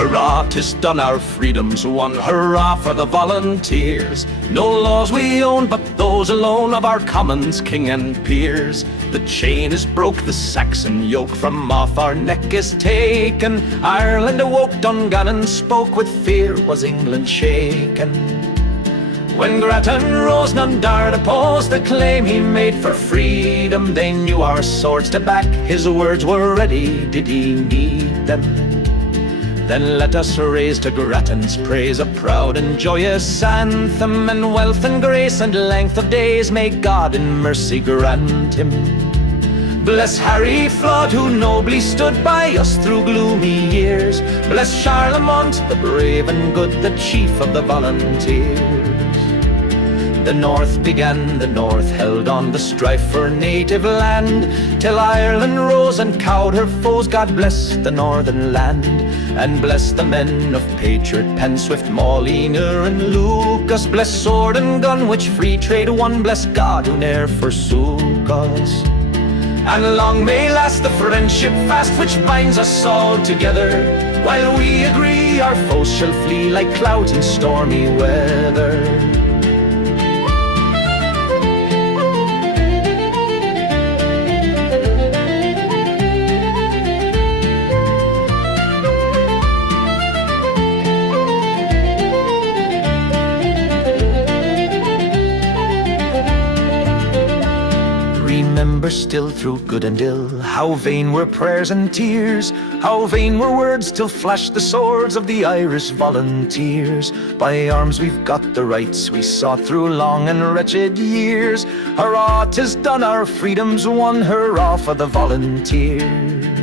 Hurrah, 'tis done, our freedom's won. Hurrah for the volunteers. No laws we own, but those alone of our commons, king and peers. The chain is broke, the Saxon yoke from off our neck is taken. Ireland awoke, Dungannon spoke, with fear was England shaken. When Grattan rose, none dared oppose the claim he made for freedom. They knew our swords to back his words were ready, did he need them? Then let us raise to Grattan's praise a proud and joyous anthem, and wealth and grace and length of days may God in mercy grant him. Bless Harry Flood, who nobly stood by us through gloomy years. Bless Charlemont, the brave and good, the chief of the volunteers. The North began, the North held on the strife for native land, till Ireland rose and cowed her foes. God bless the northern land, and bless the men of patriot pen, Swift, Molyneux and Lucas. Bless sword and gun which free trade won. Bless God who ne'er forsook us. And long may last the friendship fast which binds us all together. While we agree, our foes shall flee like clouds in stormy weather. Remember still through good and ill, how vain were prayers and tears, how vain were words till flashed the swords of the Irish volunteers. By arms we've got the rights we sought through long and wretched years. Hurrah, 'tis done, our freedom's won. Hurrah for the volunteers.